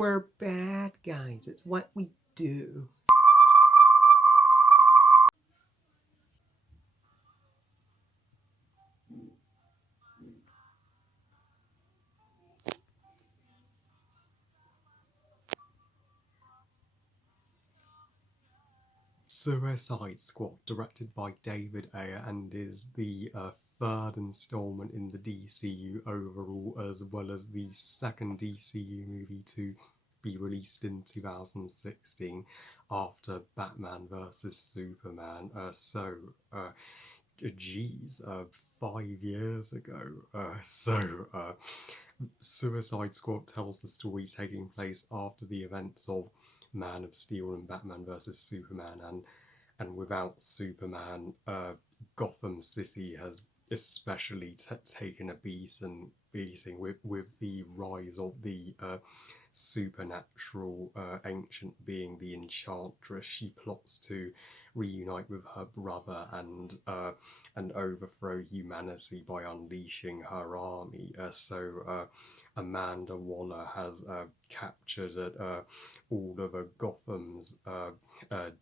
We're bad guys. It's what we do. Suicide Squad, directed by David Ayer, and is the third installment in the DCU overall, as well as the second DCU movie to be released in 2016 after Batman vs Superman. Geez, 5 years ago. Suicide Squad tells the story taking place after the events of Man of Steel and Batman vs Superman, and without Superman, Gotham City has especially taken a beating with the rise of the supernatural ancient being, the Enchantress. She plots to reunite with her brother and overthrow humanity by unleashing her army. Amanda Waller has captured all of Gotham's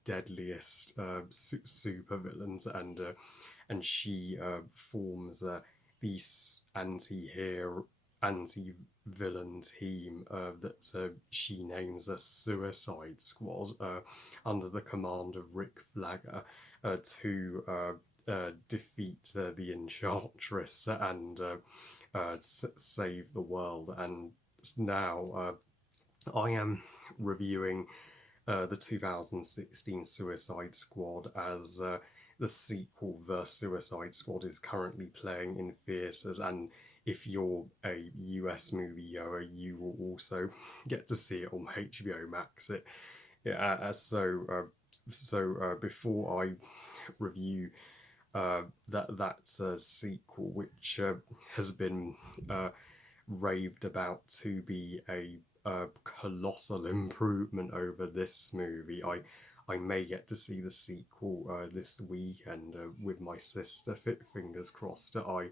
deadliest supervillains, and she forms this anti-villain team that she names a Suicide Squad under the command of Rick Flag to defeat the Enchantress and save the world. And now I am reviewing the 2016 Suicide Squad as the sequel. The Suicide Squad is currently playing in theatres, and if you're a US moviegoer, you will also get to see it on HBO Max. Before I review that's a sequel which has been raved about to be a colossal improvement over this movie. I may get to see the sequel this weekend with my sister. Fingers crossed. I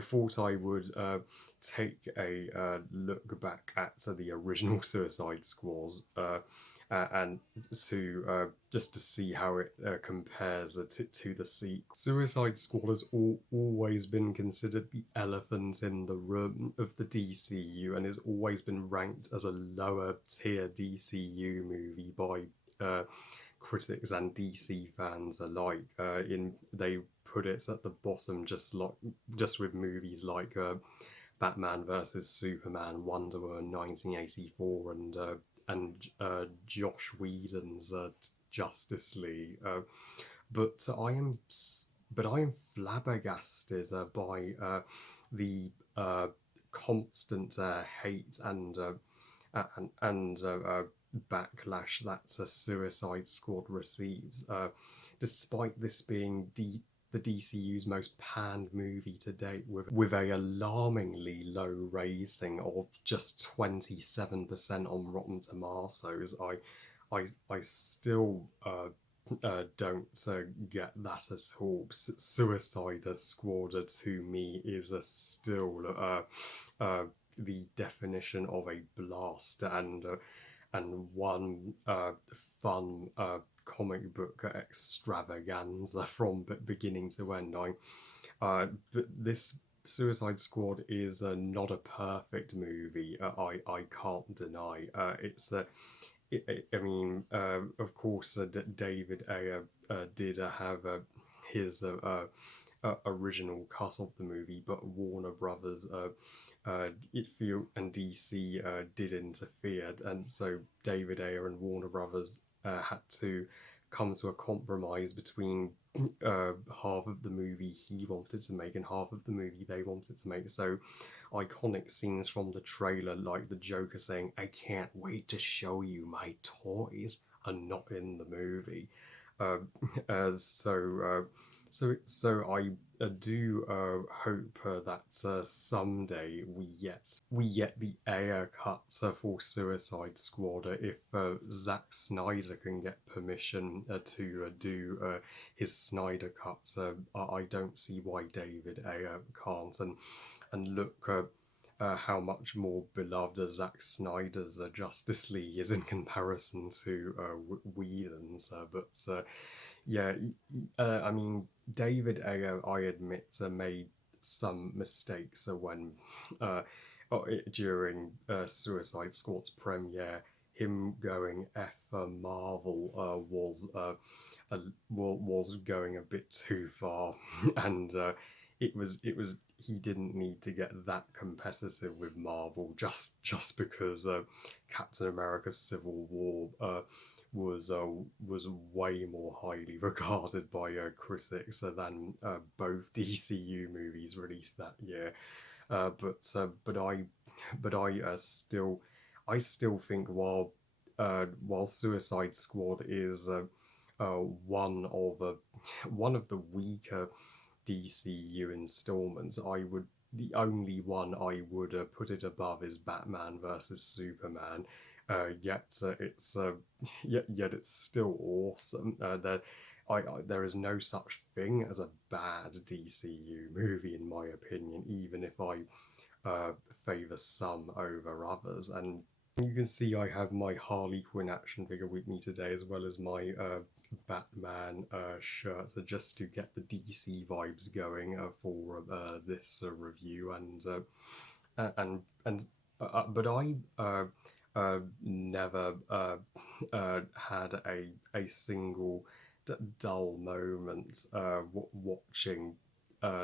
thought I would take a look back at the original Suicide Squad and to just to see how it compares to the sequel. Suicide Squad has always been considered the elephant in the room of the DCU, and has always been ranked as a lower tier DCU movie by critics and DC fans alike. In They put it at the bottom, just with movies like Batman vs Superman, Wonder Woman 1984, and Josh Whedon's Justice League. But I am flabbergasted by the constant hate and backlash that Suicide Squad receives, despite this being the DCU's most panned movie to date, with a alarmingly low rating of just 27% on Rotten Tomatoes. I still don't get that at all. Suicide Squad to me is still the definition of a blast, and one fun comic book extravaganza from beginning to end. But this Suicide Squad is not a perfect movie. I can't deny. I mean, of course, David Ayer did have his original cut of the movie, but Warner Brothers and DC did interfere, and so David Ayer and Warner Brothers had to come to a compromise between half of the movie he wanted to make and half of the movie they wanted to make. So iconic scenes from the trailer, like the Joker saying, "I can't wait to show you my toys," are not in the movie. Uh, so I do hope that someday we get the Ayer cut for Suicide Squad, if Zack Snyder can get permission to do his Snyder cut. I don't see why David Ayer can't. And look, how much more beloved Zack Snyder's Justice League is in comparison to Whedon's. Yeah, I mean, David Ayer, I admit, made some mistakes when uh, during Suicide Squad's premiere. Him going F Marvel uh, was going a bit too far, and it was he didn't need to get that competitive with Marvel just because Captain America: Civil War was uh, was way more highly regarded by critics than both DCU movies released that year. But I still think while Suicide Squad is one of the weaker DCU installments, the only one I would put it above is Batman versus Superman. Yet it's still awesome. There is no such thing as a bad DCU movie, in my opinion, even if I uh, favour some over others. And you can see I have my Harley Quinn action figure with me today, as well as my Batman shirt, so just to get the DC vibes going for this review. But I never had a single dull moment watching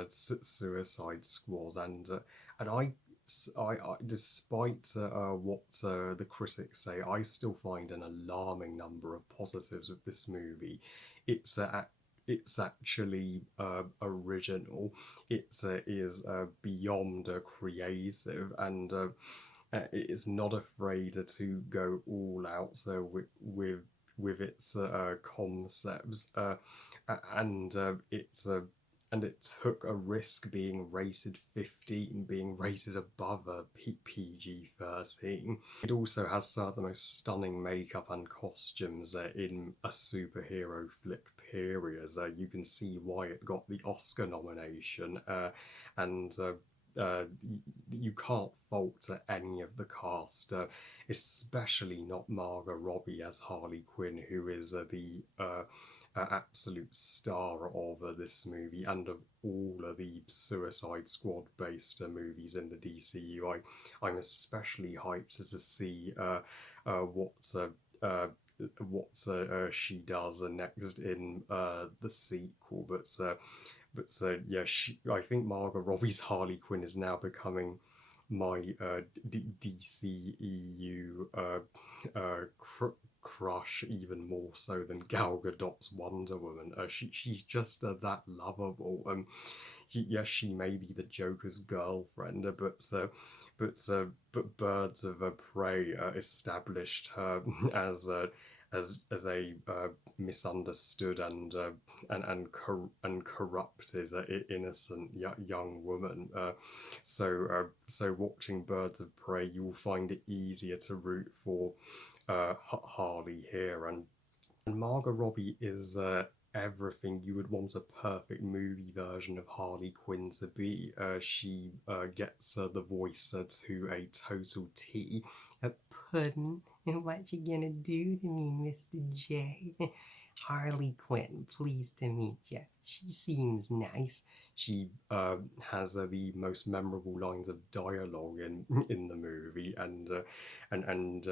Suicide Squad, and despite what the critics say, I still find an alarming number of positives with this movie. It's it's actually original. Is beyond creative, and it is not afraid to go all out with its concepts, and and it took a risk being rated 15, being rated above a PG 13. It also has some of the most stunning makeup and costumes in a superhero flick period. You can see why it got the Oscar nomination, and you can't fault any of the cast, especially not Margot Robbie as Harley Quinn, who is the absolute star of this movie and of all of the Suicide Squad based movies in the DCU. I'm especially hyped to see what she does next in the sequel. Yeah, I think Margot Robbie's Harley Quinn is now becoming my DCEU crush, even more so than Gal Gadot's Wonder Woman. She's just that lovable. Yes, she may be the Joker's girlfriend, but Birds of Prey established her as a misunderstood and corrupted innocent young woman. So watching Birds of Prey, you will find it easier to root for Harley here, and Margot Robbie is everything you would want a perfect movie version of Harley Quinn to be. She gets the voice to a total T. Puddin', and what you gonna do to me, Mr. J? Harley Quinn, pleased to meet you. She seems nice. She has the most memorable lines of dialogue in the movie, and and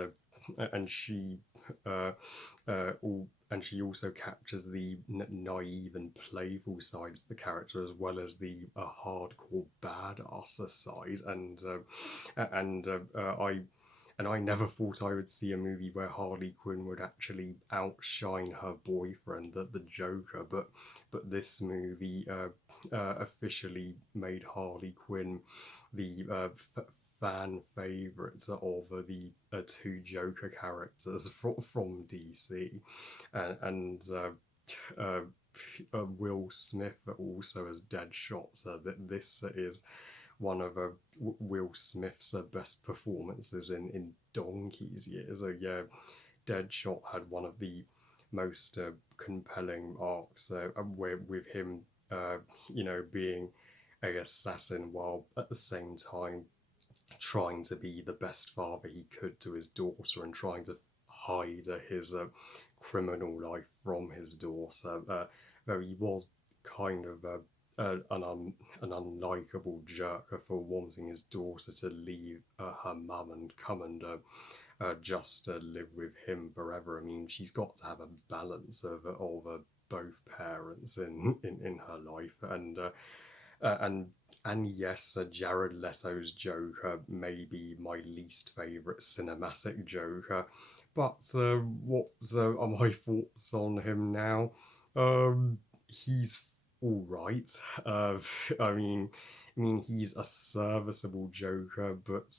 and she uh, and she also captures the naive and playful sides of the character, as well as the hardcore badass side. I never thought I would see a movie where Harley Quinn would actually outshine her boyfriend, the Joker. But this movie officially made Harley Quinn the fan favourites of the two Joker characters from DC, and uh, Will Smith also as Deadshot. So that this is one of Will Smith's best performances in donkey's years. So yeah, Deadshot had one of the most compelling arcs, with him, being a assassin while at the same time trying to be the best father he could to his daughter and trying to hide his criminal life from his daughter. Though he was kind of an unlikable jerk for wanting his daughter to leave her mum and come and just live with him forever. I mean, she's got to have a balance of both parents in her life, uh, and and yes, Jared Leto's Joker may be my least favourite cinematic Joker, but what are my thoughts on him now? He's all right. Uh, I mean, he's a serviceable Joker, but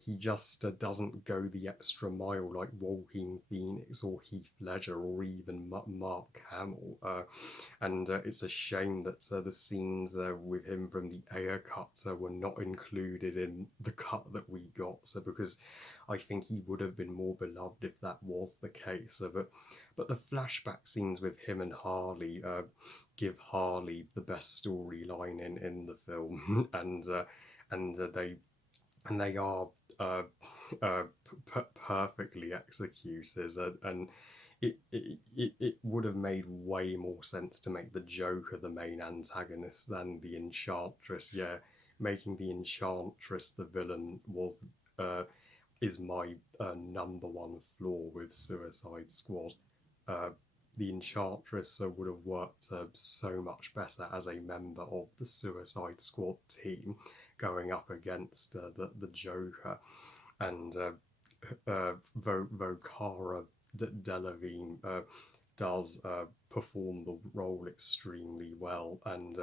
he just doesn't go the extra mile like Joaquin Phoenix or Heath Ledger or even Mark Hamill. And it's a shame that the scenes with him from the Ayer cut were not included in the cut that we got. So because I think he would have been more beloved if that was the case. But the flashback scenes with him and Harley give Harley the best storyline in the film, and they are uh, perfectly executed, and it would have made way more sense to make the Joker the main antagonist than the Enchantress. Yeah, making the Enchantress the villain uh, is my number one flaw with Suicide Squad. Uh, the Enchantress would have worked so much better as a member of the Suicide Squad team going up against the Joker. And Vocara Delevingne does perform the role extremely well, and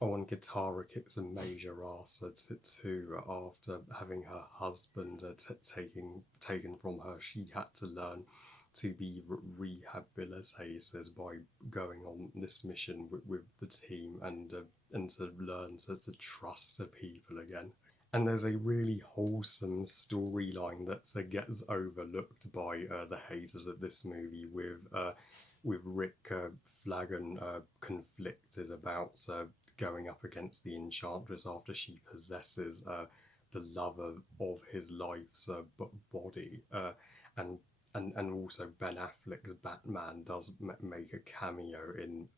Owen Guitara kicks a major ass too. After having her husband taken from her, she had to learn to be rehabilitated by going on this mission with the team, and to learn to trust the people again. And there's a really wholesome storyline that gets overlooked by the haters of this movie, with Rick Flagon conflicted about going up against the Enchantress after she possesses the love of his life's body, and and also Ben Affleck's Batman does make a cameo in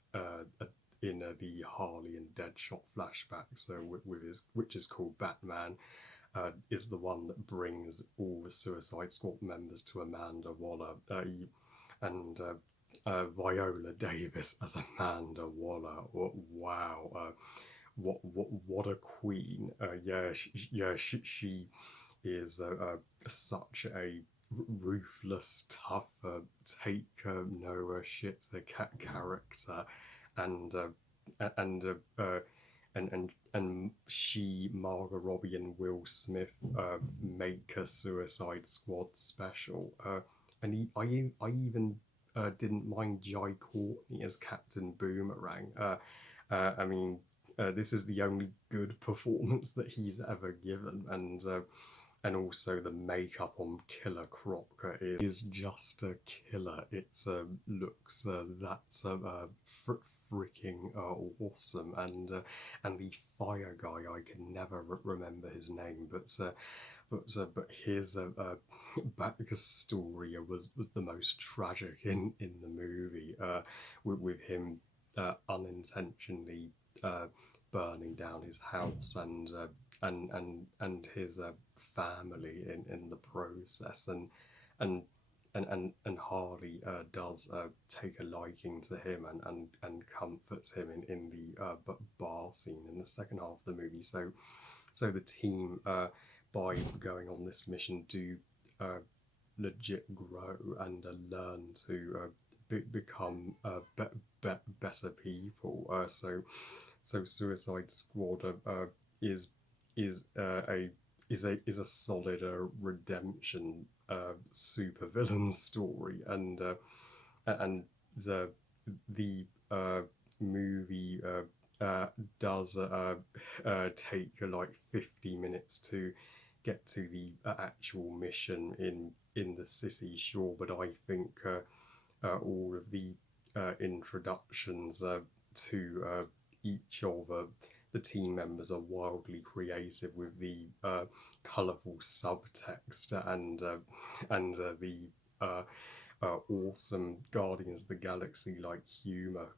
the Harley and Deadshot flashback. So with his, which is called Batman, is the one that brings all the Suicide Squad members to Amanda Waller, and Viola Davis as Amanda Waller. Wow, what a queen! She is such a ruthless, tough, take no shit character, and and and she, Margot Robbie, and Will Smith make a Suicide Squad special. I even didn't mind Jai Courtney as Captain Boomerang. I mean, this is the only good performance that he's ever given, and also the makeup on Killer Croc is just a killer. It looks that's freaking awesome, and the fire guy, I can never remember his name, but his backstory was the most tragic in the movie, with him unintentionally uh, burning down his house, and his family in the process, and and Harley does take a liking to him, and comforts him in the bar scene in the second half of the movie. So the team, by going on this mission, do uh, legit grow and learn to become better people. So Suicide Squad is a is a solid redemption supervillain story, and the movie does take like 50 minutes to get to the actual mission in the city, sure, but I think all of the introductions to each of the team members are wildly creative with the colourful subtext and the uh, awesome Guardians of the Galaxy like humour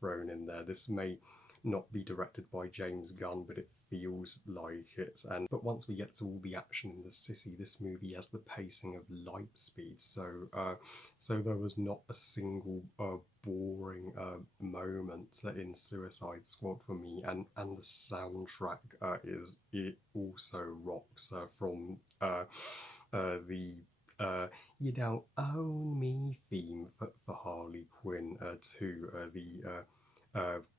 thrown in there. This may not be directed by James Gunn, but it feels like it. And but once we get to all the action in the city, this movie has the pacing of light speed. So there was not a single boring moment in Suicide Squad for me, and the soundtrack is it also rocks from the you don't own me theme for Harley Quinn to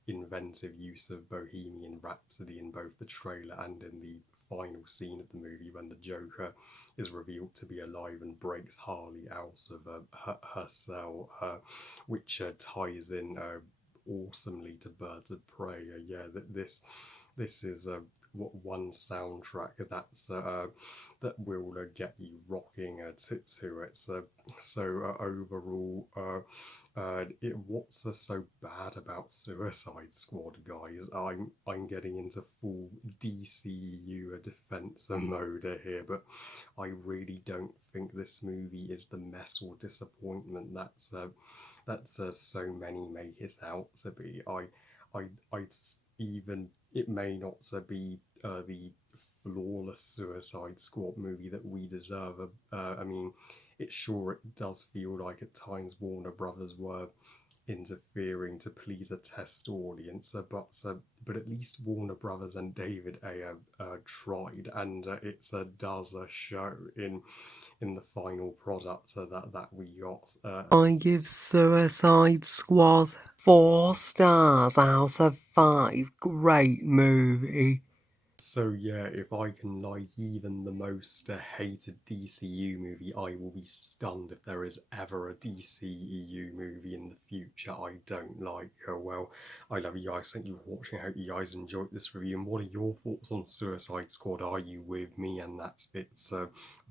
inventive use of Bohemian Rhapsody in both the trailer and in the final scene of the movie when the Joker is revealed to be alive and breaks Harley out of her cell, which ties in awesomely to Birds of Prey. Yeah, this is one soundtrack that will get you rocking to it. So overall, what's so bad about Suicide Squad, guys? I'm getting into full DCU defense mode here, but I really don't think this movie is the mess or disappointment that's so many make it out to be. I I'd even it may not be the flawless Suicide Squad movie that we deserve. I mean, it does feel like at times Warner Brothers were interfering to please a test audience, but at least Warner Brothers and David Ayer tried, and it does show in the final product that we got. I give Suicide Squad 4 stars out of 5. Great movie. So yeah, if I can like even the most hated DCU movie, I will be stunned if there is ever a DCEU movie in the future I don't like. Well, I love you guys. Thank you for watching. I hope you guys enjoyed this review. And what are your thoughts on Suicide Squad? Are you with me and that it's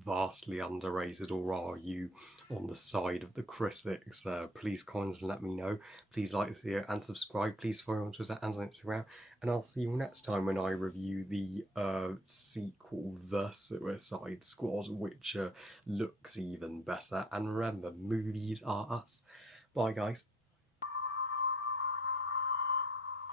vastly underrated, or are you on the side of the critics? Please comment and let me know. Please like this video and subscribe. Please follow on Twitter and on Instagram. And I'll see you next time when I review the sequel, The Suicide Squad, which looks even better. And remember, movies are us. Bye, guys.